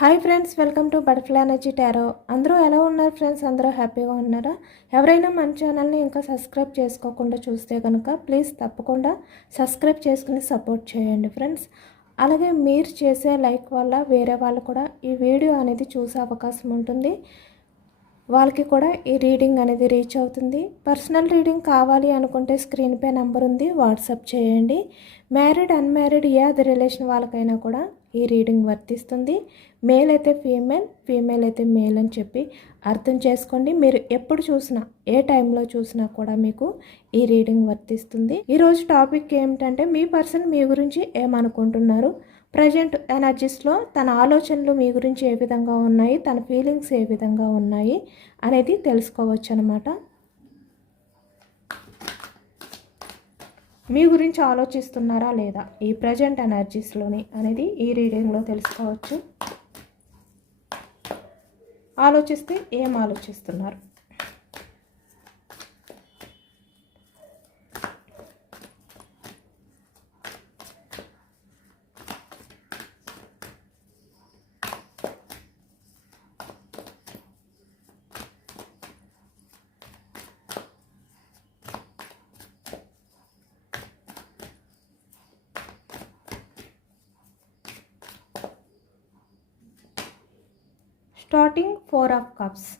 Hi friends welcome to butterfly energy tarot. అందరూ ఎలా ఉన్నారు ఫ్రెండ్స్? అందరూ హ్యాపీగా ఉన్నారా? ఎవరైనా మన ఛానల్ని ఇంకా సబ్స్క్రైబ్ చేసుకోకుండా చూస్తే కనుక ప్లీజ్ తప్పకుండా సబ్స్క్రైబ్ చేసుకుని సపోర్ట్ చేయండి ఫ్రెండ్స్. అలాగే మీరు చేసే లైక్ వల్ల వేరే వాళ్ళు కూడా ఈ వీడియో అనేది చూసే అవకాశం ఉంటుంది. వాళ్ళకి కూడా ఈ రీడింగ్ అనేది రీచ్ అవుతుంది. పర్సనల్ రీడింగ్ కావాలి అనుకుంటే స్క్రీన్పై నెంబర్ ఉంది వాట్సాప్ చేయండి. మ్యారీడ్ అన్మ్యారీడ్ ఏ అది రిలేషన్ వాళ్ళకైనా కూడా ఈ రీడింగ్ వర్తిస్తుంది. మేల్ అయితే ఫీమేల్ ఫీమేల్ అయితే మేల్ అని చెప్పి అర్థం చేసుకోండి. మీరు ఎప్పుడు చూసినా ఏ టైంలో చూసినా కూడా మీకు ఈ రీడింగ్ వర్తిస్తుంది. ఈరోజు టాపిక్ ఏమిటంటే మీ పర్సన్ మీ గురించి ఏమనుకుంటున్నారు? ప్రజెంట్ ఎనర్జీస్లో తన ఆలోచనలు మీ గురించి ఏ విధంగా ఉన్నాయి? తన ఫీలింగ్స్ ఏ విధంగా ఉన్నాయి? అనేది తెలుసుకోవచ్చు అనమాట మీ గురించి ఆలోచిస్తున్నారా లేదా? ఈ ప్రజెంట్ ఎనర్జీస్లోని అనేది ఈ రీడింగ్లో తెలుసుకోవచ్చు. ఆలోచిస్తే ఏం ఆలోచిస్తున్నారు? Starting four of cups.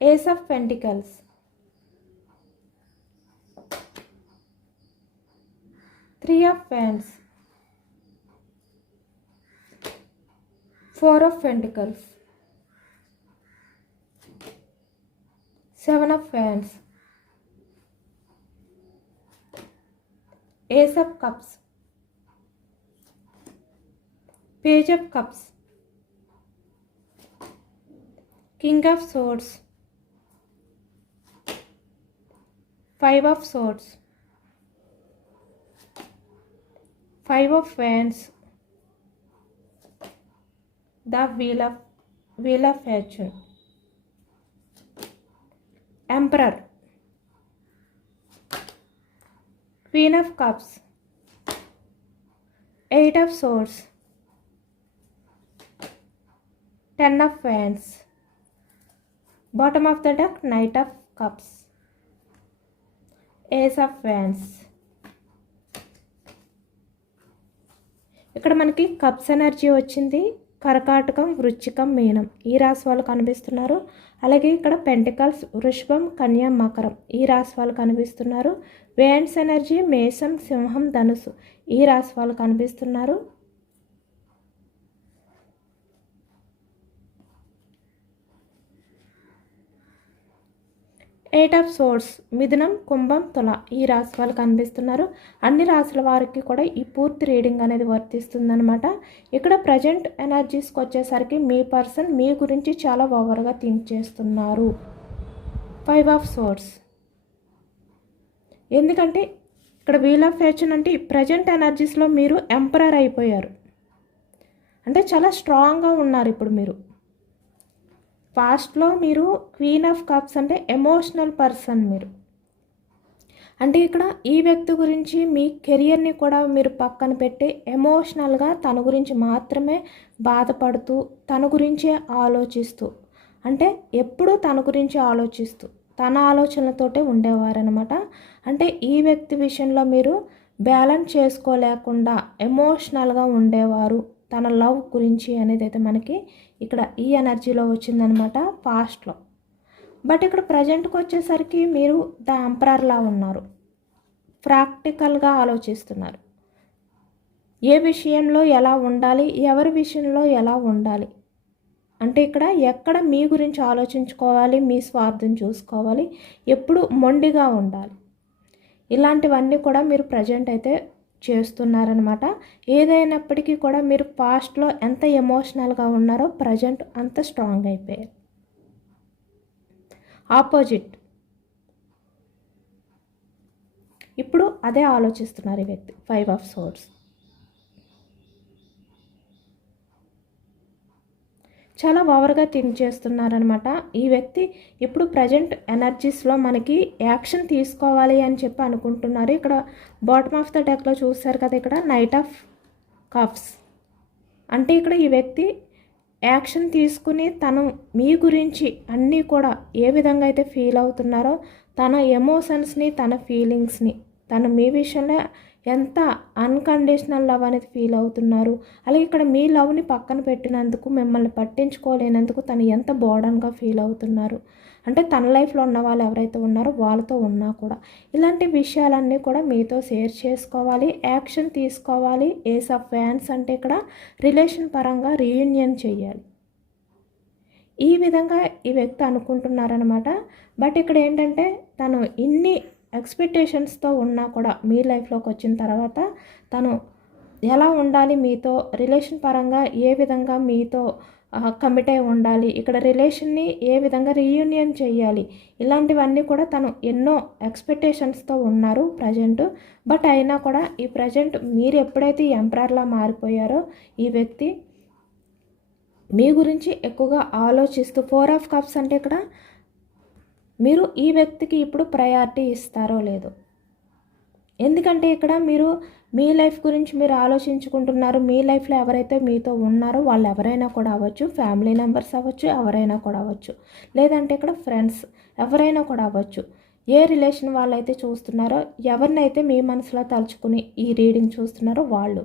Ace of pentacles. Three of wands. Four of pentacles. Seven of wands. Ace of cups Page of Cups, King of Swords, Five of Swords, Five of Wands, the Wheel of Wheel of Fortune, Emperor, Queen of Cups, Eight of Swords. Ten of fans. Bottom of the deck knight of cups. Ace of fans. ఇక్కడ మనకి cups energy వచ్చింది. కరకాటకం వృచ్చికం మీనం. ఈ రాశి వాళ్ళు కనిపిస్తున్నారు. అలాగే ఇక్కడ పెంటికల్స్ వృషభం కన్యా మకరం. ఈ రాశి వాళ్ళు కనిపిస్తున్నారు. వేన్స్ ఎనర్జీ మేషం సింహం ధనుసు. ఈ రాశి వాళ్ళు కనిపిస్తున్నారు. ఎయిట్ ఆఫ్ సోర్స్ మిథునం కుంభం తుల ఈ రాశి వాళ్ళు కనిపిస్తున్నారు. అన్ని రాశుల వారికి కూడా ఈ పూర్తి రీడింగ్ అనేది వర్తిస్తుందనమాట ఇక్కడ ప్రజెంట్ ఎనర్జీస్కి వచ్చేసరికి మీ పర్సన్ మీ గురించి చాలా ఓవర్గా థింక్ చేస్తున్నారు. ఫైవ్ ఆఫ్ సోర్స్ ఎందుకంటే ఇక్కడ వీల్ ఆఫ్ ఫ్యాషన్ అంటే ప్రజెంట్ ఎనర్జీస్లో మీరు ఎంపరర్ అయిపోయారు. అంటే చాలా స్ట్రాంగ్గా ఉన్నారు ఇప్పుడు మీరు. పాస్ట్లో మీరు క్వీన్ ఆఫ్ కప్స్ అంటే ఎమోషనల్ పర్సన్ మీరు. అంటే ఇక్కడ ఈ వ్యక్తి గురించి మీ కెరియర్ని కూడా మీరు పక్కన పెట్టి ఎమోషనల్గా తన గురించి మాత్రమే బాధపడుతూ తన గురించే ఆలోచిస్తూ అంటే ఎప్పుడూ తన గురించి ఆలోచిస్తూ తన ఆలోచనలతోటే ఉండేవారనమాట అంటే ఈ వ్యక్తి విషయంలో మీరు బ్యాలెన్స్ చేసుకోలేకుండా ఎమోషనల్గా ఉండేవారు. తన లవ్ గురించి అనేది అయితే మనకి ఇక్కడ ఈ ఎనర్జీలో వచ్చిందనమాట పాస్ట్లో. బట్ ఇక్కడ ప్రజెంట్కి వచ్చేసరికి మీరు ద అంపరర్లా ఉన్నారు. ప్రాక్టికల్గా ఆలోచిస్తున్నారు. ఏ విషయంలో ఎలా ఉండాలి ఎవరి విషయంలో ఎలా ఉండాలి? అంటే ఇక్కడ ఎక్కడ మీ గురించి ఆలోచించుకోవాలి మీ స్వార్థం చూసుకోవాలి ఎప్పుడు మొండిగా ఉండాలి. ఇలాంటివన్నీ కూడా మీరు ప్రజెంట్ అయితే చేస్తున్నారనమాట ఏదైనప్పటికీ కూడా మీరు పాస్ట్లో ఎంత ఎమోషనల్గా ఉన్నారో ప్రజెంట్ అంత స్ట్రాంగ్ అయిపోయారు. ఆపోజిట్ ఇప్పుడు అదే ఆలోచిస్తున్నారు ఈ వ్యక్తి. ఫైవ్ ఆఫ్ సోర్స్ చాలా ఓవర్గా థింక్ చేస్తున్నారనమాట ఈ వ్యక్తి ఇప్పుడు ప్రజెంట్ ఎనర్జీస్లో మనకి యాక్షన్ తీసుకోవాలి అని చెప్పి అనుకుంటున్నారు. ఇక్కడ బాటమ్ ఆఫ్ ద డెక్లో చూస్తారు కదా ఇక్కడ నైట్ ఆఫ్ కఫ్స్ అంటే ఇక్కడ ఈ వ్యక్తి యాక్షన్ తీసుకుని తను మీ గురించి అన్నీ కూడా ఏ విధంగా అయితే ఫీల్ అవుతున్నారో తన ఎమోషన్స్ని తన ఫీలింగ్స్ని తను మీ విషయంలో ఎంత అన్కండిషనల్ లవ్ అనేది ఫీల్ అవుతున్నారు. అలాగే ఇక్కడ మీ లవ్ని పక్కన పెట్టినందుకు మిమ్మల్ని పట్టించుకోలేనందుకు తను ఎంత బోర్డన్గా ఫీల్ అవుతున్నారు. అంటే తన లైఫ్లో ఉన్న వాళ్ళు ఎవరైతే ఉన్నారో వాళ్ళతో ఉన్నా కూడా ఇలాంటి విషయాలన్నీ కూడా మీతో షేర్ చేసుకోవాలి. యాక్షన్ తీసుకోవాలి. ఏస్ ఆఫ్ ఫ్యాన్స్ అంటే ఇక్కడ రిలేషన్ పరంగా రీయూనియన్ చేయాలి. ఈ విధంగా ఈ వ్యక్తి అనుకుంటున్నారనమాట బట్ ఇక్కడ ఏంటంటే తను ఇన్ని ఎక్స్పెక్టేషన్స్తో ఉన్నా కూడా మీ లైఫ్లోకి వచ్చిన తర్వాత తను ఎలా ఉండాలి మీతో రిలేషన్ పరంగా ఏ విధంగా మీతో కమిట్ అయి ఉండాలి ఇక్కడ రిలేషన్ని ఏ విధంగా రీయూనియన్ చేయాలి ఇలాంటివన్నీ కూడా తను ఎన్నో ఎక్స్పెక్టేషన్స్తో ఉన్నారు ప్రజెంట్ బట్ అయినా కూడా ఈ ప్రజెంట్ మీరు ఎప్పుడైతే ఈ మారిపోయారో ఈ వ్యక్తి మీ గురించి ఎక్కువగా ఆలోచిస్తూ ఫోర్ ఆఫ్ కప్స్ అంటే ఇక్కడ మీరు ఈ వ్యక్తికి ఇప్పుడు ప్రయారిటీ ఇస్తారో లేదో. ఎందుకంటే ఇక్కడ మీరు మీ లైఫ్ గురించి మీరు ఆలోచించుకుంటున్నారు. మీ లైఫ్లో ఎవరైతే మీతో ఉన్నారో వాళ్ళు ఎవరైనా కూడా అవ్వచ్చు. ఫ్యామిలీ మెంబర్స్ అవ్వచ్చు ఎవరైనా కూడా అవ్వచ్చు. లేదంటే ఇక్కడ ఫ్రెండ్స్ ఎవరైనా కూడా అవ్వచ్చు. ఏ రిలేషన్ వాళ్ళైతే చూస్తున్నారో ఎవరినైతే మీ మనసులో తలుచుకుని ఈ రీడింగ్ చూస్తున్నారో వాళ్ళు.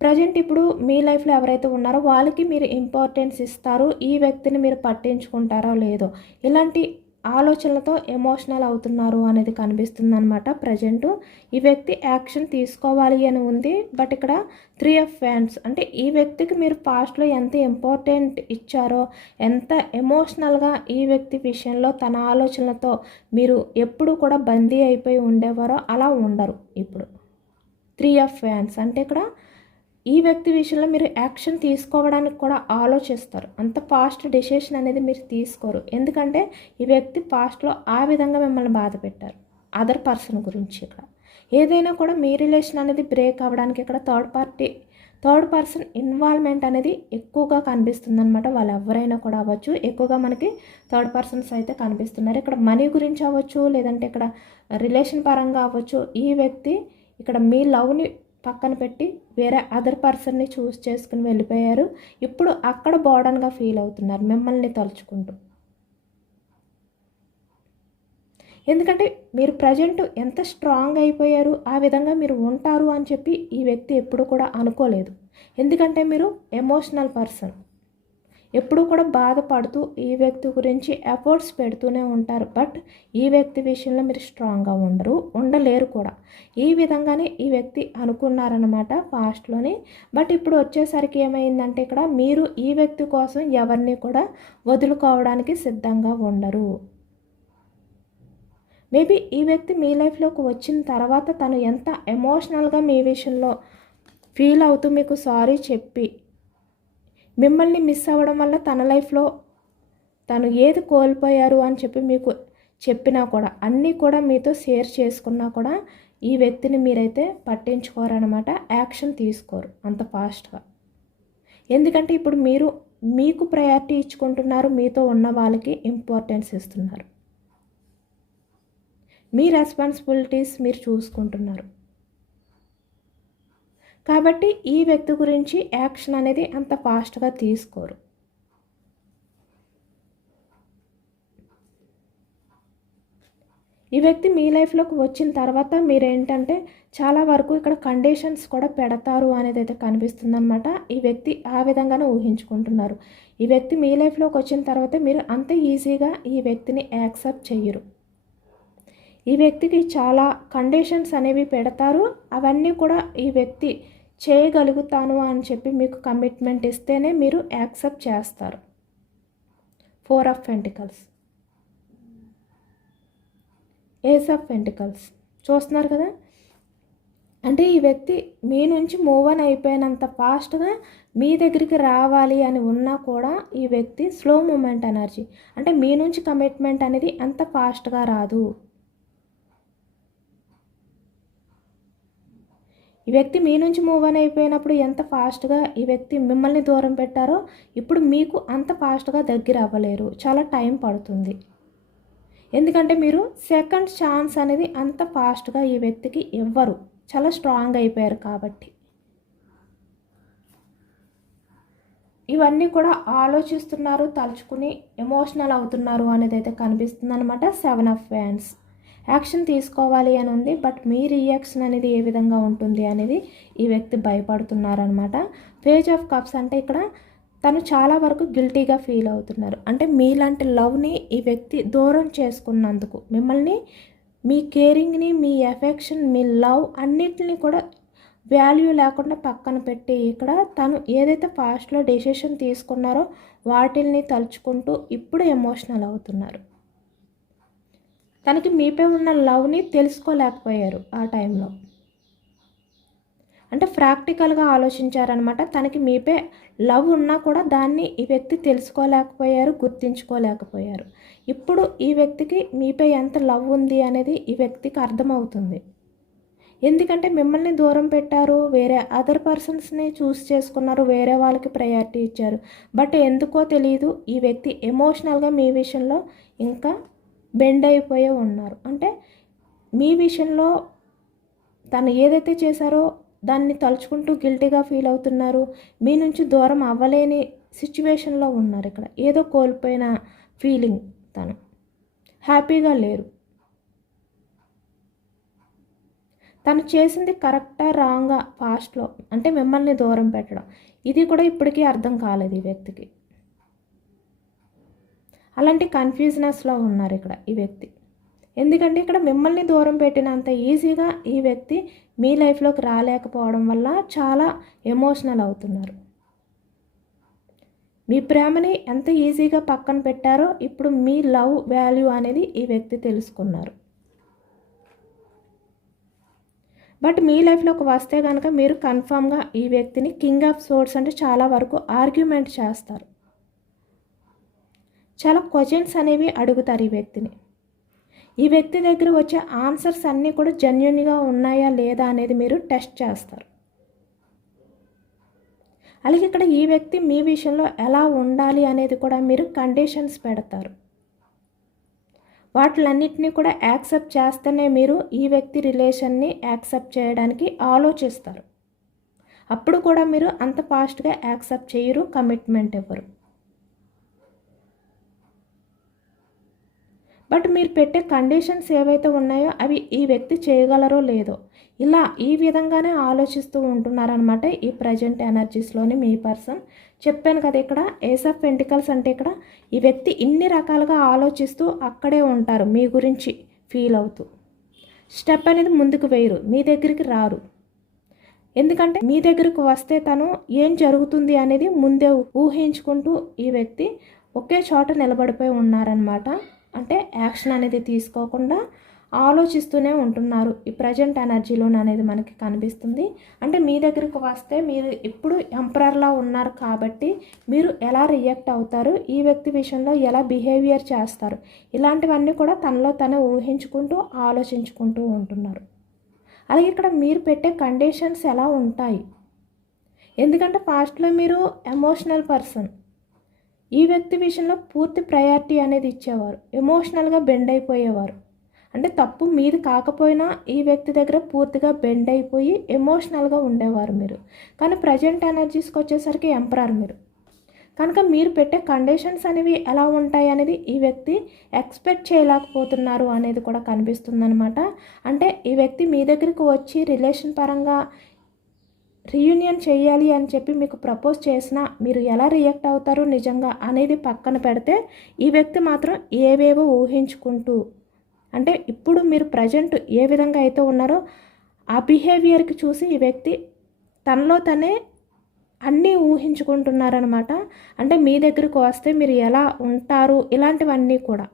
ప్రజెంట్ ఇప్పుడు మీ లైఫ్లో ఎవరైతే ఉన్నారో వాళ్ళకి మీరు ఇంపార్టెన్స్ ఇస్తారు. ఈ వ్యక్తిని మీరు పట్టించుకుంటారో లేదో. ఇలాంటి ఆలోచనలతో ఎమోషనల్ అవుతున్నారు అనేది కనిపిస్తుంది అనమాట ప్రజెంట్. ఈ వ్యక్తి యాక్షన్ తీసుకోవాలి అని ఉంది బట్ ఇక్కడ త్రీ ఆఫ్ ఫ్యాన్స్ అంటే ఈ వ్యక్తికి మీరు పాస్ట్లో ఎంత ఇంపార్టెంట్ ఇచ్చారో ఎంత ఎమోషనల్గా ఈ వ్యక్తి విషయంలో తన ఆలోచనలతో మీరు ఎప్పుడు కూడా బందీ అయిపోయి ఉండేవారో అలా ఉండరు ఇప్పుడు. త్రీ ఆఫ్ ఫ్యాన్స్ అంటే ఇక్కడ ఈ వ్యక్తి విషయంలో మీరు యాక్షన్ తీసుకోవడానికి కూడా ఆలోచిస్తారు. అంత ఫాస్ట్ డెసిషన్ అనేది మీరు తీసుకోరు. ఎందుకంటే ఈ వ్యక్తి పాస్ట్లో ఆ విధంగా మిమ్మల్ని బాధ పెట్టారు. అదర్ పర్సన్ గురించి ఇక్కడ. ఏదైనా కూడా మీ రిలేషన్ అనేది బ్రేక్ అవ్వడానికి ఇక్కడ third party third person involvement అనేది ఎక్కువగా కనిపిస్తుందనమాట వాళ్ళు ఎవరైనా కూడా అవ్వచ్చు. ఎక్కువగా మనకి థర్డ్ పర్సన్స్ అయితే కనిపిస్తున్నారు. ఇక్కడ మనీ గురించి అవ్వచ్చు లేదంటే ఇక్కడ రిలేషన్ పరంగా అవ్వచ్చు. ఈ వ్యక్తి ఇక్కడ మీ లవ్ని పక్కన పెట్టి వేరే అదర్ పర్సన్ని చూస్ చేసుకుని వెళ్ళిపోయారు. ఇప్పుడు అక్కడ బోర్డన్గా ఫీల్ అవుతున్నారు మిమ్మల్ని తలుచుకుంటూ. ఎందుకంటే మీరు ప్రజెంట్ ఎంత స్ట్రాంగ్ అయిపోయారు ఆ విధంగా మీరు ఉంటారు అని చెప్పి ఈ వ్యక్తి ఎప్పుడు కూడా అనుకోలేదు. ఎందుకంటే మీరు ఎమోషనల్ పర్సన్ ఎప్పుడూ కూడా బాధపడుతూ ఈ వ్యక్తి గురించి ఎఫర్ట్స్ పెడుతూనే ఉంటారు. బట్ ఈ వ్యక్తి విషయంలో మీరు స్ట్రాంగ్గా ఉండరు ఉండలేరు కూడా. ఈ విధంగానే ఈ వ్యక్తి అనుకున్నారనమాట ఫాస్ట్లోనే. బట్ ఇప్పుడు వచ్చేసరికి ఏమైందంటే ఇక్కడ మీరు ఈ వ్యక్తి కోసం ఎవరిని కూడా వదులుకోవడానికి సిద్ధంగా ఉండరు. మేబీ ఈ వ్యక్తి మీ లైఫ్లోకి వచ్చిన తర్వాత తను ఎంత ఎమోషనల్గా మీ విషయంలో ఫీల్ అవుతూ మీకు సారీ చెప్పి మిమ్మల్ని మిస్ అవ్వడం వల్ల తన లైఫ్లో తను ఏది కోల్పోయారు అని చెప్పి మీకు చెప్పినా కూడా అన్నీ కూడా మీతో షేర్ చేసుకున్నా కూడా ఈ వ్యక్తిని మీరైతే పట్టించుకోరనమాట యాక్షన్ తీసుకోరు అంత ఫాస్ట్గా. ఎందుకంటే ఇప్పుడు మీరు మీకు ప్రయారిటీ ఇచ్చుకుంటున్నారు మీతో ఉన్న వాళ్ళకి ఇంపార్టెన్స్ ఇస్తున్నారు. మీ రెస్పాన్సిబిలిటీస్ మీరు చూసుకుంటున్నారు. కాబట్టి ఈ వ్యక్తి గురించి యాక్షన్ అనేది అంత ఫాస్ట్గా తీసుకోరు. ఈ వ్యక్తి మీ లైఫ్లోకి వచ్చిన తర్వాత మీరేంటంటే చాలా వరకు ఇక్కడ కండిషన్స్ కూడా పెడతారు అనేది అయితే కనిపిస్తుందనమాట ఈ వ్యక్తి ఆ విధంగానే ఊహించుకుంటున్నారు. ఈ వ్యక్తి మీ లైఫ్లోకి వచ్చిన తర్వాత మీరు అంత ఈజీగా ఈ వ్యక్తిని యాక్సెప్ట్ చేయరు ఈ వ్యక్తికి చాలా కండిషన్స్ అనేవి పెడతారు. అవన్నీ కూడా ఈ వ్యక్తి చేయగలుగుతాను అని చెప్పి మీకు కమిట్మెంట్ ఇస్తేనే మీరు యాక్సెప్ట్ చేస్తారు. Four of pentacles ace of pentacles చూస్తున్నారు కదా? అంటే ఈ వ్యక్తి మీ నుంచి మూవ్ అని అయిపోయినంత ఫాస్ట్గా మీ దగ్గరికి రావాలి అని ఉన్నా కూడా ఈ వ్యక్తి స్లో మూమెంట్ ఎనర్జీ అంటే మీ నుంచి కమిట్మెంట్ అనేది అంత ఫాస్ట్గా రాదు. ఈ వ్యక్తి మీ నుంచి మూవ్ అని అయిపోయినప్పుడు ఎంత ఫాస్ట్గా ఈ వ్యక్తి మిమ్మల్ని దూరం పెట్టారో ఇప్పుడు మీకు అంత ఫాస్ట్గా దగ్గర అవ్వలేరు. చాలా టైం పడుతుంది. ఎందుకంటే మీరు సెకండ్ ఛాన్స్ అనేది అంత ఫాస్ట్గా ఈ వ్యక్తికి ఇవ్వరు. చాలా స్ట్రాంగ్ అయిపోయారు కాబట్టి. ఇవన్నీ కూడా ఆలోచిస్తున్నారు తలుచుకుని ఎమోషనల్ అవుతున్నారు అనేది అయితే కనిపిస్తుంది అనమాట సెవెన్ ఆఫ్ ఫ్యాన్స్ యాక్షన్ తీసుకోవాలి అని ఉంది బట్ మీ రియాక్షన్ అనేది ఏ విధంగా ఉంటుంది అనేది ఈ వ్యక్తి భయపడుతున్నారనమాట పేజ్ ఆఫ్ కప్స్ అంటే ఇక్కడ తను చాలా వరకు గిల్టీగా ఫీల్ అవుతున్నారు. అంటే మీలాంటి లవ్ని ఈ వ్యక్తి దూరం చేసుకున్నందుకు మిమ్మల్ని మీ కేరింగ్ని మీ ఎఫెక్షన్ మీ లవ్ అన్నిటిని కూడా వాల్యూ లేకుండా పక్కన పెట్టి ఇక్కడ తను ఏదైతే ఫాస్ట్లో డెసిషన్ తీసుకున్నారో వాటిల్ని తలుచుకుంటూ ఇప్పుడు ఎమోషనల్ అవుతున్నారు. తనకి మీపై ఉన్న లవ్ని తెలుసుకోలేకపోయారు ఆ టైంలో. అంటే ప్రాక్టికల్గా ఆలోచించారనమాట. తనకి మీపై లవ్ ఉన్నా కూడా దాన్ని ఈ వ్యక్తి తెలుసుకోలేకపోయారు గుర్తించుకోలేకపోయారు. ఇప్పుడు ఈ వ్యక్తికి మీపై ఎంత లవ్ ఉంది అనేది ఈ వ్యక్తికి అర్థమవుతుంది. ఎందుకంటే మిమ్మల్ని దూరం పెట్టారు వేరే అదర్ పర్సన్స్ని చూస్ చేసుకున్నారు వేరే వాళ్ళకి ప్రయారిటీ ఇచ్చారు. బట్ ఎందుకో తెలియదు ఈ వ్యక్తి ఎమోషనల్గా మీ విషయంలో ఇంకా బెండ్ అయిపోయే ఉన్నారు. అంటే మీ విషయంలో తను ఏదైతే చేశారో దాన్ని తలుచుకుంటూ గిల్టీగా ఫీల్ అవుతున్నారు. మీ నుంచి దూరం అవ్వలేని సిచ్యువేషన్లో ఉన్నారు ఇక్కడ. ఏదో కోల్పోయిన ఫీలింగ్ తను. హ్యాపీగా లేరు. తను చేసింది కరెక్టా రాంగా ఫాస్ట్లో? అంటే మిమ్మల్ని దూరం పెట్టడం. ఇది కూడా ఇప్పటికీ అర్థం కాలేదు ఈ వ్యక్తికి. అలాంటి కన్ఫ్యూజనెస్లో ఉన్నారు ఇక్కడ ఈ వ్యక్తి. ఎందుకంటే ఇక్కడ మిమ్మల్ని దూరం పెట్టినంత ఈజీగా ఈ వ్యక్తి మీ లైఫ్లోకి రాలేకపోవడం వల్ల చాలా ఎమోషనల్ అవుతున్నారు. మీ ప్రేమని ఎంత ఈజీగా పక్కన పెట్టారో ఇప్పుడు మీ లవ్ వాల్యూ అనేది ఈ వ్యక్తి తెలుసుకున్నారు. బట్ మీ లైఫ్లోకి వస్తే కనుక మీరు కన్ఫామ్గా ఈ వ్యక్తిని కింగ్ ఆఫ్ సోర్స్ అంటే చాలా వరకు ఆర్గ్యుమెంట్ చేస్తారు. చాలా క్వశ్చన్స్ అనేవి అడుగుతారు ఈ వ్యక్తిని. ఈ వ్యక్తి దగ్గర వచ్చే ఆన్సర్స్ అన్నీ కూడా జెన్యున్గా ఉన్నాయా లేదా అనేది మీరు టెస్ట్ చేస్తారు. అలాగే ఇక్కడ ఈ వ్యక్తి మీ విషయంలో ఎలా ఉండాలి అనేది కూడా మీరు కండిషన్స్ పెడతారు. వాటిలన్నిటినీ కూడా యాక్సెప్ట్ చేస్తేనే మీరు ఈ వ్యక్తి రిలేషన్ని యాక్సెప్ట్ చేయడానికి ఆలోచిస్తారు. అప్పుడు కూడా మీరు అంత ఫాస్ట్గా యాక్సెప్ట్ చేయరు కమిట్మెంట్ ఇవ్వరు. బట్ మీరు పెట్టే కండిషన్స్ ఏవైతే ఉన్నాయో అవి ఈ వ్యక్తి చేయగలరో లేదో. ఇలా ఈ విధంగానే ఆలోచిస్తూ ఉంటున్నారనమాట ఈ ప్రజెంట్ ఎనర్జీస్లోని మీ పర్సన్ చెప్పాను కదా ఇక్కడ ఏస్ ఆఫ్ పెంటికల్స్ అంటే ఇక్కడ ఈ వ్యక్తి ఇన్ని రకాలుగా ఆలోచిస్తూ అక్కడే ఉంటారు మీ గురించి ఫీల్ అవుతూ. స్టెప్ అనేది ముందుకు వేయరు మీ దగ్గరికి రారు. ఎందుకంటే మీ దగ్గరకు వస్తే తను ఏం జరుగుతుంది అనేది ముందే ఊహించుకుంటూ ఈ వ్యక్తి ఒకే చోట నిలబడిపోయి ఉన్నారనమాట అంటే యాక్షన్ అనేది తీసుకోకుండా ఆలోచిస్తూనే ఉంటున్నారు. ఈ ప్రజెంట్ ఎనర్జీలోనే అనేది మనకి కనిపిస్తుంది. అంటే మీ దగ్గరికి వస్తే మీరు ఇప్పుడు ఎంపరర్లా ఉన్నారు కాబట్టి మీరు ఎలా రియాక్ట్ అవుతారు? ఈ వ్యక్తి విషయంలో ఎలా బిహేవియర్ చేస్తారు? ఇలాంటివన్నీ కూడా తనలో తను ఊహించుకుంటూ ఆలోచించుకుంటూ ఉంటున్నారు. అలాగే ఇక్కడ మీరు పెట్టే కండిషన్స్ ఎలా ఉంటాయి? ఎందుకంటే ఫాస్ట్లో మీరు ఎమోషనల్ పర్సన్. ఈ వ్యక్తి విషయంలో పూర్తి ప్రయారిటీ అనేది ఇచ్చేవారు. ఎమోషనల్గా బెండ్ అయిపోయేవారు. అంటే తప్పు మీది కాకపోయినా ఈ వ్యక్తి దగ్గర పూర్తిగా బెండ్ అయిపోయి ఎమోషనల్గా ఉండేవారు మీరు. కానీ ప్రజెంట్ ఎనర్జీస్కి వచ్చేసరికి ఎంపరారు మీరు. కనుక మీరు పెట్టే కండిషన్స్ అనేవి ఎలా ఉంటాయి అనేది ఈ వ్యక్తి ఎక్స్పెక్ట్ చేయలేకపోతున్నారు అనేది కూడా కనిపిస్తుందనమాట అంటే ఈ వ్యక్తి మీ దగ్గరికి వచ్చి రిలేషన్ పరంగా రీయూనియన్ చేయాలి అని చెప్పి మీకు ప్రపోజ్ చేసినా మీరు ఎలా రియాక్ట్ అవుతారు నిజంగా అనేది పక్కన పెడితే ఈ వ్యక్తి మాత్రం ఏవేవో ఊహించుకుంటూ అంటే ఇప్పుడు మీరు ప్రజెంట్ ఏ విధంగా అయితే ఉన్నారో ఆ బిహేవియర్కి చూసి ఈ వ్యక్తి తనలో తనే అన్నీ ఊహించుకుంటున్నారనమాట అంటే మీ దగ్గరకు వస్తే మీరు ఎలా ఉంటారు? ఇలాంటివన్నీ కూడా.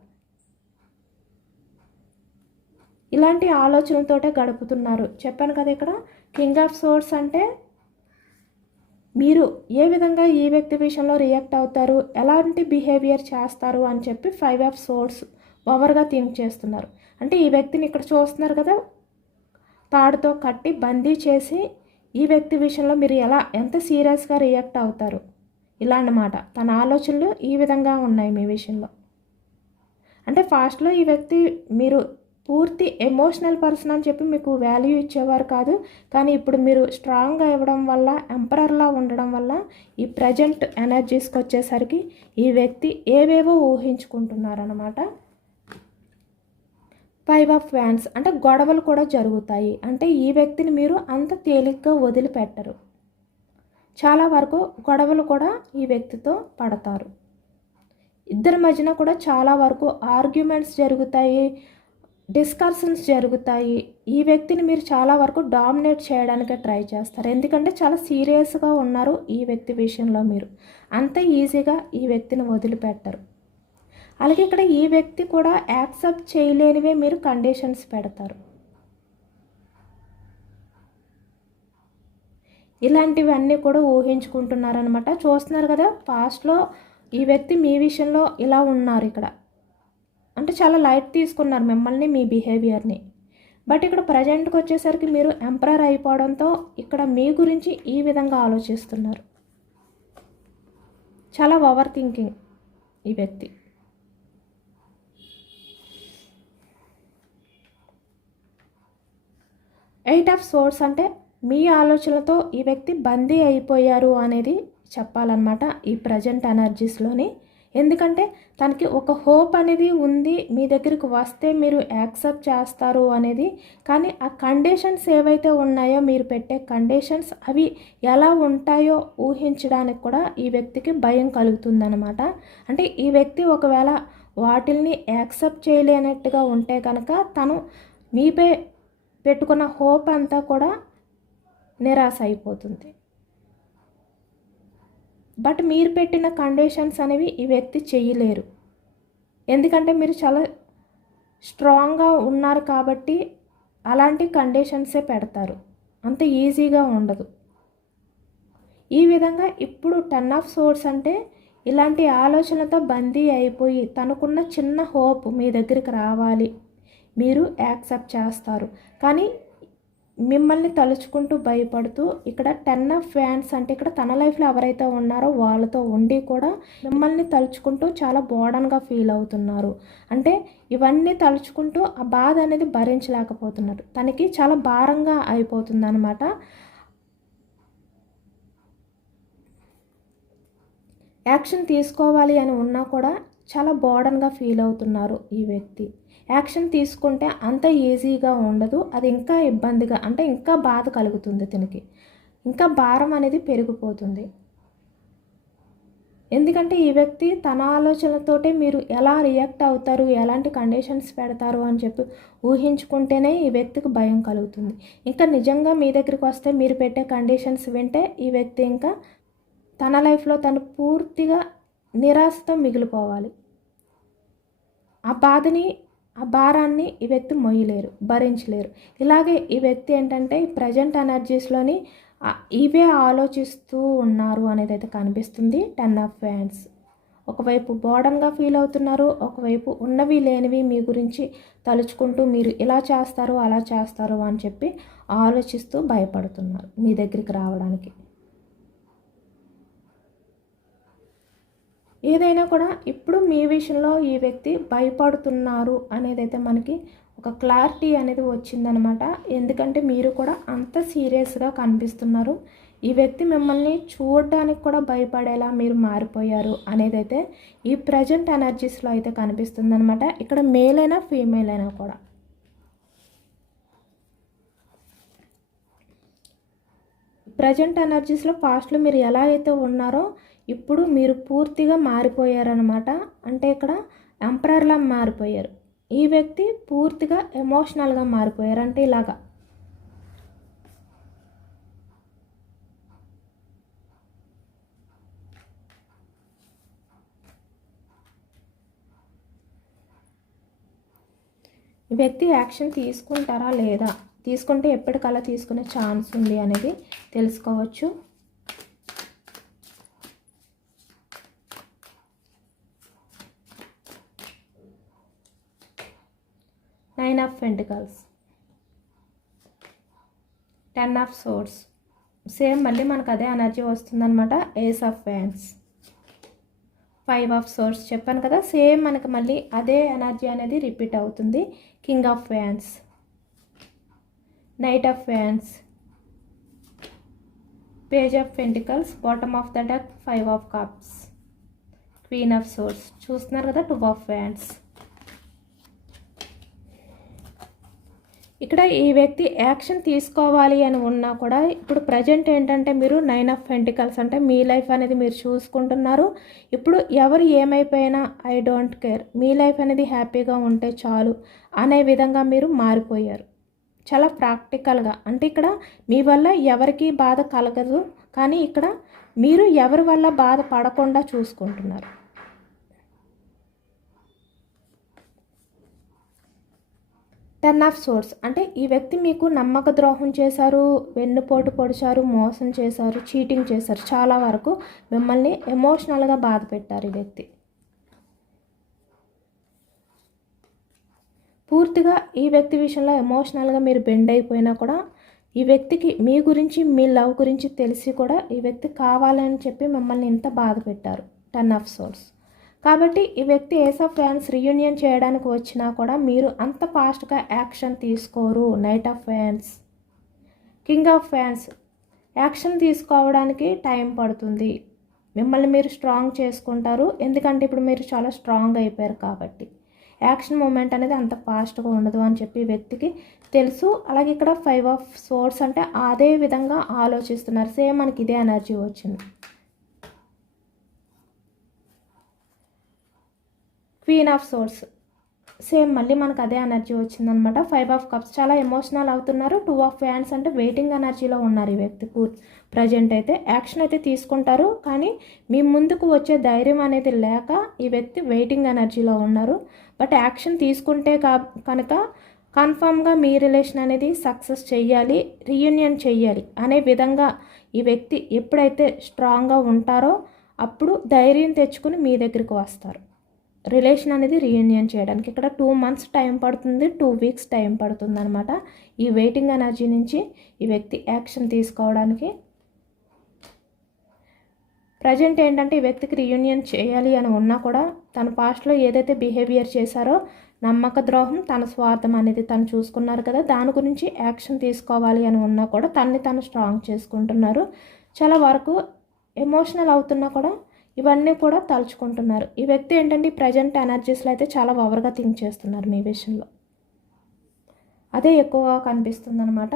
ఇలాంటి ఆలోచనలతోటే గడుపుతున్నారు. చెప్పాను కదా ఇక్కడ కింగ్ ఆఫ్ సోర్స్ అంటే మీరు ఏ విధంగా ఈ వ్యక్తి విషయంలో రియాక్ట్ అవుతారు ఎలాంటి బిహేవియర్ చేస్తారు అని చెప్పి ఫైవ్ ఆఫ్ సోర్స్ ఓవర్గా థింక్ చేస్తున్నారు. అంటే ఈ వ్యక్తిని ఇక్కడ చూస్తున్నారు కదా తాడుతో కట్టి బందీ చేసి ఈ వ్యక్తి విషయంలో మీరు ఎలా ఎంత సీరియస్గా రియాక్ట్ అవుతారు? ఇలా అన్నమాట తన ఆలోచనలు ఈ విధంగా ఉన్నాయి మీ విషయంలో. అంటే ఫాస్ట్లో ఈ వ్యక్తి మీరు పూర్తి ఎమోషనల్ పర్సన్ అని చెప్పి మీకు వాల్యూ ఇచ్చేవారు కాదు. కానీ ఇప్పుడు మీరు స్ట్రాంగ్గా ఇవ్వడం వల్ల ఎంపరర్లా ఉండడం వల్ల ఈ ప్రజెంట్ ఎనర్జీస్కి వచ్చేసరికి ఈ వ్యక్తి ఏవేవో ఊహించుకుంటున్నారనమాట ఫైవ్ ఆఫ్ ఫ్యాన్స్ అంటే గొడవలు కూడా జరుగుతాయి. అంటే ఈ వ్యక్తిని మీరు అంత తేలిగ్గా వదిలిపెట్టరు. చాలా వరకు గొడవలు కూడా ఈ వ్యక్తితో పడతారు. ఇద్దరి మధ్యన కూడా చాలా వరకు ఆర్గ్యుమెంట్స్ జరుగుతాయి. డిస్కషన్స్ జరుగుతాయి. ఈ వ్యక్తిని మీరు చాలా వరకు డామినేట్ చేయడానికి ట్రై చేస్తారు. ఎందుకంటే చాలా సీరియస్గా ఉన్నారు ఈ వ్యక్తి విషయంలో మీరు. అంత ఈజీగా ఈ వ్యక్తిని వదిలిపెట్టరు. అలాగే ఇక్కడ ఈ వ్యక్తి కూడా యాక్సెప్ట్ చేయలేనివే మీరు కండిషన్స్ పెడతారు. ఇలాంటివన్నీ కూడా ఊహించుకుంటున్నారనమాట చూస్తున్నారు కదా పాస్ట్లో ఈ వ్యక్తి మీ విషయంలో ఇలా ఉన్నారు ఇక్కడ. అంటే చాలా లైట్ తీసుకున్నారు మిమ్మల్ని మీ బిహేవియర్ని. బట్ ఇక్కడ ప్రజెంట్కి వచ్చేసరికి మీరు ఎంప్రయర్ అయిపోవడంతో ఇక్కడ మీ గురించి ఈ విధంగా ఆలోచిస్తున్నారు. చాలా ఓవర్ థింకింగ్ ఈ వ్యక్తి. ఎయిట్ ఆఫ్ సోర్స్ అంటే మీ ఆలోచనలతో ఈ వ్యక్తి బందీ అయిపోయారు అనేది చెప్పాలన్నమాట ఈ ప్రజెంట్ ఎనర్జీస్లోని ఎందుకంటే తనకి ఒక హోప్ అనేది ఉంది మీ దగ్గరికి వస్తే మీరు యాక్సెప్ట్ చేస్తారు అనేది. కానీ ఆ కండిషన్స్ ఏవైతే ఉన్నాయో మీరు పెట్టే కండిషన్స్ అవి ఎలా ఉంటాయో ఊహించడానికి కూడా ఈ వ్యక్తికి భయం కలుగుతుందనమాట అంటే ఈ వ్యక్తి ఒకవేళ వాటిల్ని యాక్సెప్ట్ చేయలేనట్టుగా ఉంటే కనుక తను మీపై పెట్టుకున్న హోప్ అంతా కూడా నిరాశ అయిపోతుంది. బట్ మీరు పెట్టిన కండిషన్స్ అనేవి ఈ వ్యక్తి చేయలేరు. ఎందుకంటే మీరు చాలా స్ట్రాంగ్గా ఉన్నారు కాబట్టి అలాంటి కండిషన్సే పెడతారు. అంత ఈజీగా ఉండదు. ఈ విధంగా ఇప్పుడు టెన్ ఆఫ్ సోర్స్ అంటే ఇలాంటి ఆలోచనతో బందీ అయిపోయి తనకున్న చిన్న హోప్ మీ దగ్గరికి రావాలి. మీరు యాక్సెప్ట్ చేస్తారు. కానీ మిమ్మల్ని తలుచుకుంటూ భయపడుతూ ఇక్కడ టెన్ ఆఫ్ ఫ్యాన్స్ అంటే ఇక్కడ తన లైఫ్లో ఎవరైతే ఉన్నారో వాళ్ళతో ఉండి కూడా మిమ్మల్ని తలుచుకుంటూ చాలా బోడన్గా ఫీల్ అవుతున్నారు. అంటే ఇవన్నీ తలుచుకుంటూ ఆ బాధ అనేది భరించలేకపోతున్నారు. తనకి చాలా భారంగా అయిపోతుంది అనమాట యాక్షన్ తీసుకోవాలి అని ఉన్నా కూడా చాలా బోడన్గా ఫీల్ అవుతున్నారు ఈ వ్యక్తి. యాక్షన్ తీసుకుంటే అంత ఈజీగా ఉండదు. అది ఇంకా ఇబ్బందిగా అంటే ఇంకా బాధ కలుగుతుంది తినకి. ఇంకా భారం అనేది పెరిగిపోతుంది. ఎందుకంటే ఈ వ్యక్తి తన ఆలోచనతోటే మీరు ఎలా రియాక్ట్ అవుతారు ఎలాంటి కండిషన్స్ పెడతారు అని చెప్పి ఊహించుకుంటేనే ఈ వ్యక్తికి భయం కలుగుతుంది. ఇంకా నిజంగా మీ దగ్గరికి వస్తే మీరు పెట్టే కండిషన్స్ వింటే ఈ వ్యక్తి ఇంకా తన లైఫ్లో తను పూర్తిగా నిరాశతో మిగిలిపోవాలి. ఆ బాధని ఆ భారాన్ని ఈ వ్యక్తి మొయ్యలేరు భరించలేరు. ఇలాగే ఈ వ్యక్తి ఏంటంటే ప్రజెంట్ ఎనర్జీస్లోని ఇవే ఆలోచిస్తూ ఉన్నారు అనేది అయితే కనిపిస్తుంది. టెన్ ఆఫ్ ఫ్యాన్స్ ఒకవైపు బోడంగా ఫీల్ అవుతున్నారు ఒకవైపు ఉన్నవి లేనివి మీ గురించి తలుచుకుంటూ మీరు ఇలా చేస్తారు అలా చేస్తారు అని చెప్పి ఆలోచిస్తూ భయపడుతున్నారు మీ దగ్గరికి రావడానికి. ఏదైనా కూడా ఇప్పుడు మీ విషయంలో ఈ వ్యక్తి భయపడుతున్నారు అనేది అయితే మనకి ఒక క్లారిటీ అనేది వచ్చిందనమాట. ఎందుకంటే మీరు కూడా అంత సీరియస్గా కనిపిస్తున్నారు. ఈ వ్యక్తి మిమ్మల్ని చూడడానికి కూడా భయపడేలా మీరు మారిపోయారు అనేది అయితే ఈ ప్రజెంట్ ఎనర్జీస్లో అయితే కనిపిస్తుంది అనమాట ఇక్కడ మేల్ అయినా ఫీమేల్ అయినా కూడా. ప్రజెంట్ ఎనర్జీస్లో పాస్ట్లో మీరు ఎలా అయితే ఉన్నారో ఇప్పుడు మీరు పూర్తిగా మారిపోయారనమాట అంటే ఇక్కడ ఎంపరర్లా మారిపోయారు. ఈ వ్యక్తి పూర్తిగా ఎమోషనల్గా మారిపోయారు. అంటే ఇలాగా. ఈ వ్యక్తి యాక్షన్ తీసుకుంటారా లేదా? తీసుకుంటే ఎప్పటికల్లా తీసుకునే ఛాన్స్ ఉంది అనేది తెలుసుకోవచ్చు. Nine of pentacles ten of swords. Same మళ్ళీ మనకు అదే ఎనర్జీ వస్తుందన్నమాట ఏస్ ఆఫ్ ఫ్యాన్స్. ఫైవ్ ఆఫ్ సోర్స్ చెప్పాను కదా సేమ్ మనకి మళ్ళీ అదే ఎనర్జీ అనేది రిపీట్ అవుతుంది king of fans. Knight of fans. Page of pentacles bottom of the deck five of cups. Queen of swords. చూస్తున్నారు కదా టూ ఆఫ్ ఫ్యాన్స్. ఇక్కడ ఈ వ్యక్తి యాక్షన్ తీసుకోవాలి అని ఉన్నా కూడా ఇప్పుడు ప్రజెంట్ ఏంటంటే మీరు నైన్ ఆఫ్ పెంటికల్స్ అంటే మీ లైఫ్ అనేది మీరు చూసుకుంటున్నారు. ఇప్పుడు ఎవరు ఏమైపోయినా ఐ డోంట్ కేర్. మీ లైఫ్ అనేది హ్యాపీగా ఉంటే చాలు అనే విధంగా మీరు మారిపోయారు. చాలా ప్రాక్టికల్గా అంటే ఇక్కడ మీ వల్ల ఎవరికి బాధ కలగదు. కానీ ఇక్కడ మీరు ఎవరి వల్ల బాధ పడకుండా చూసుకుంటున్నారు. Ten of swords. అంటే ఈ వ్యక్తి మీకు నమ్మక ద్రోహం చేశారు వెన్నుపోటు పొడిచారు మోసం చేశారు చీటింగ్ చేశారు. చాలా వరకు మిమ్మల్ని ఎమోషనల్గా బాధ పెట్టారు ఈ వ్యక్తి. పూర్తిగా ఈ వ్యక్తి విషయంలో ఎమోషనల్గా మీరు బెండ్ అయిపోయినా కూడా ఈ వ్యక్తికి మీ గురించి మీ లవ్ గురించి తెలిసి కూడా ఈ వ్యక్తి కావాలని చెప్పి మిమ్మల్ని ఇంత బాధ పెట్టారు. Ten of swords. కాబట్టి ఈ వ్యక్తి ఏస్ ఆఫ్ ఫ్యాన్స్ రీయూనియన్ చేయడానికి వచ్చినా కూడా మీరు అంత ఫాస్ట్గా యాక్షన్ తీసుకోరు. Knight of fans king of fans. Action తీసుకోవడానికి టైం పడుతుంది. మిమ్మల్ని మీరు స్ట్రాంగ్ చేసుకుంటారు. ఎందుకంటే ఇప్పుడు మీరు చాలా స్ట్రాంగ్ అయిపోయారు కాబట్టి. యాక్షన్ మూమెంట్ అనేది అంత ఫాస్ట్గా ఉండదు అని చెప్పి వ్యక్తికి తెలుసు. అలాగే ఇక్కడ ఫైవ్ ఆఫ్ సోర్స్ అంటే అదే విధంగా ఆలోచిస్తున్నారు. సేమ్ మనకి ఇదే ఎనర్జీ వచ్చింది. క్వీన్ ఆఫ్ సోర్స్ సేమ్ మళ్ళీ మనకు అదే ఎనర్జీ వచ్చిందనమాట. ఫైవ్ ఆఫ్ కప్స్ చాలా ఎమోషనల్ అవుతున్నారు. టూ ఆఫ్ ఫ్యాన్స్ అంటే వెయిటింగ్ ఎనర్జీలో ఉన్నారు ఈ వ్యక్తి. పూర్ ప్రజెంట్ అయితే యాక్షన్ అయితే తీసుకుంటారు. కానీ మీ ముందుకు వచ్చే ధైర్యం అనేది లేక ఈ వ్యక్తి వెయిటింగ్ ఎనర్జీలో ఉన్నారు. బట్ యాక్షన్ తీసుకుంటే కా కనుక కన్ఫామ్గా మీ రిలేషన్ అనేది సక్సెస్ చేయాలి రీయూనియన్ చేయాలి అనే విధంగా ఈ వ్యక్తి ఎప్పుడైతే స్ట్రాంగ్గా ఉంటారో అప్పుడు ధైర్యం తెచ్చుకుని మీ దగ్గరికి వస్తారు. రిలేషన్ అనేది రీయూనియన్ చేయడానికి. ఇక్కడ టూ మంత్స్ టైం పడుతుంది టూ వీక్స్ టైం పడుతుంది అనమాట ఈ వెయిటింగ్ ఎనర్జీ నుంచి ఈ వ్యక్తి యాక్షన్ తీసుకోవడానికి. ప్రజెంట్ ఏంటంటే ఈ వ్యక్తికి రీయూనియన్ చేయాలి అని ఉన్నా కూడా తన పాస్ట్లో ఏదైతే బిహేవియర్ చేశారో నమ్మక ద్రోహం తన స్వార్థం అనేది తను చూసుకున్నారు కదా దాని గురించి యాక్షన్ తీసుకోవాలి అని ఉన్నా కూడా తన్ని తను స్ట్రాంగ్ చేసుకుంటున్నారు. చాలా వరకు ఎమోషనల్ అవుతున్నా కూడా ఇవన్నీ కూడా తలుచుకుంటున్నారు. ఈ వ్యక్తి ఏంటంటే ప్రజెంట్ ఎనర్జీస్లో అయితే చాలా ఓవర్గా థింక్ చేస్తున్నారు మీ విషయంలో. అదే ఎక్కువగా కనిపిస్తుంది అనమాట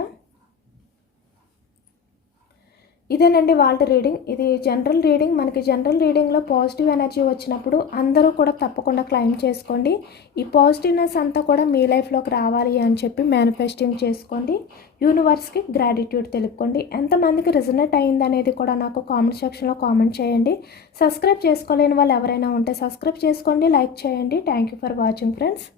ఇదేనండి వాళ్ళ రీడింగ్. ఇది జనరల్ రీడింగ్. మనకి జనరల్ రీడింగ్లో పాజిటివ్ ఎనర్జీ వచ్చినప్పుడు అందరూ కూడా తప్పకుండా క్లైమ్ చేసుకోండి. ఈ పాజిటివ్నెస్ అంతా కూడా మీ లైఫ్లోకి రావాలి అని చెప్పి మేనిఫెస్టింగ్ చేసుకోండి. యూనివర్స్కి గ్రాటిట్యూడ్ తెలుపుకోండి. ఎంతమందికి రిజనెట్ అయింది అనేది కూడా నాకు కామెంట్ సెక్షన్లో కామెంట్ చేయండి. సబ్స్క్రైబ్ చేసుకోలేని వాళ్ళు ఎవరైనా ఉంటే సబ్స్క్రైబ్ చేసుకోండి. లైక్ చేయండి. Thank you for watching friends.